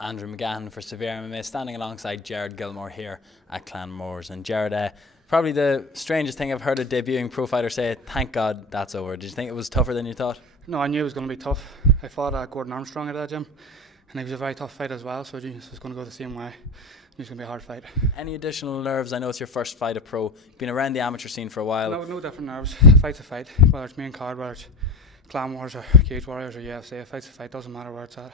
Andrew McGahan for SevereMMA, standing alongside Gerard Gilmore here at Clanmores. And Gerard, probably the strangest thing I've heard a debuting pro fighter say, thank God that's over. Did you think it was tougher than you thought? No, I knew it was going to be tough. I fought Gordon Armstrong at that gym, and it was a very tough fight as well, so I knew it was going to go the same way. It was going to be a hard fight. Any additional nerves? I know it's your first fight at pro. You've been around the amateur scene for a while. No different nerves. Fight's a fight, whether it's main card, whether it's Clanmores or Cage Warriors or UFC. A fight's a fight, doesn't matter where it's at.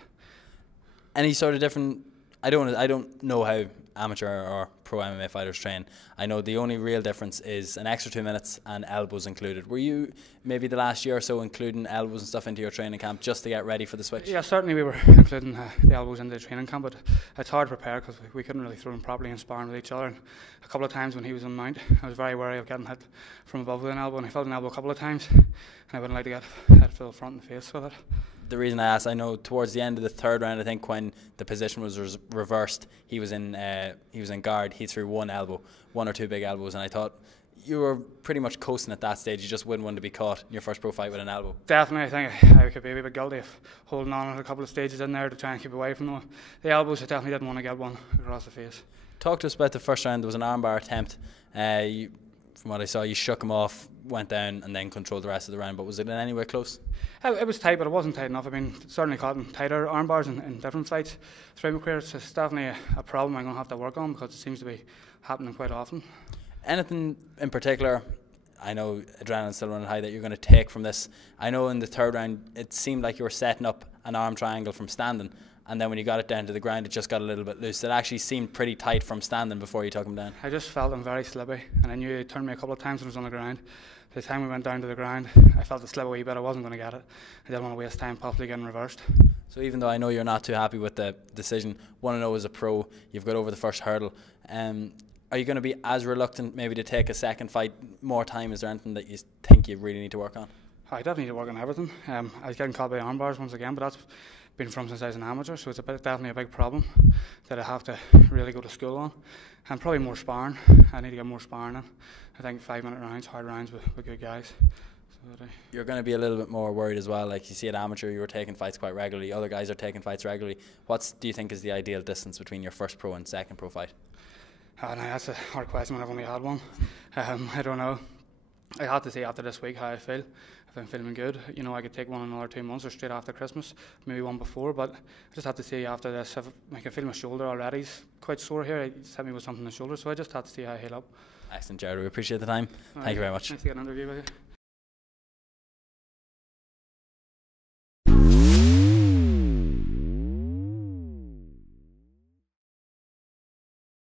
Any sort of different? I don't know how amateur or pro MMA fighters train. I know the only real difference is an extra 2 minutes and elbows included. Were you maybe the last year or so including elbows and stuff into your training camp just to get ready for the switch? Yeah, certainly we were including the elbows into the training camp, but it's hard to prepare because we couldn't really throw them properly and sparring with each other. And a couple of times when he was on mount, I was very wary of getting hit from above with an elbow, and I felt an elbow a couple of times, and I wouldn't like to get hit full front and face with it. The reason I asked, I know towards the end of the third round, I think when the position was reversed, he was in guard. He threw one or two big elbows, and I thought you were pretty much coasting at that stage. You just wouldn't want to be caught in your first pro fight with an elbow. Definitely, I think I could be a wee bit guilty of holding on at a couple of stages in there to try and keep away from the elbows. I definitely didn't want to get one across the face. Talk to us about the first round. There was an armbar attempt. From what I saw, you shook him off, went down, and then controlled the rest of the round. But was it in any way close? It was tight, but it wasn't tight enough. I mean, certainly caught in tighter armbars in different fights throughout my career. It's definitely a problem I'm going to have to work on because it seems to be happening quite often. Anything in particular? I know adrenaline's still running high that you're going to take from this. I know in the third round it seemed like you were setting up an arm triangle from standing, and then when you got it down to the ground it just got a little bit loose. It actually seemed pretty tight from standing before you took him down. I just felt him very slippy, and I knew he turned me a couple of times when I was on the ground. By the time we went down to the ground, I felt it slip a wee bit. I wasn't going to get it. I didn't want to waste time possibly getting reversed. So even though I know you're not too happy with the decision, 1-0 as a pro, you've got over the first hurdle. Are you going to be as reluctant maybe to take a second fight? More time? Is there anything that you think you really need to work on? I definitely need to work on everything. I was getting caught by arm bars once again, but that's been from since I was an amateur, so it's definitely a big problem that I have to really go to school on. And probably more sparring. I need to get more sparring in. I think 5-minute rounds, hard rounds with good guys. You're going to be a little bit more worried as well. Like you see at amateur, you were taking fights quite regularly. Other guys are taking fights regularly. What do you think is the ideal distance between your first pro and second pro fight? No, that's a hard question when I've only had one. I don't know. I have to see after this week how I feel. If I'm feeling good, you know, I could take one in another 2 months or straight after Christmas, maybe one before, but I just have to see after this. I can feel my shoulder already. It's quite sore here. It's hit me with something in the shoulder, so I just have to see how I heal up. Excellent, Gerard. We appreciate the time. Thank you very much. Nice to get an interview with you.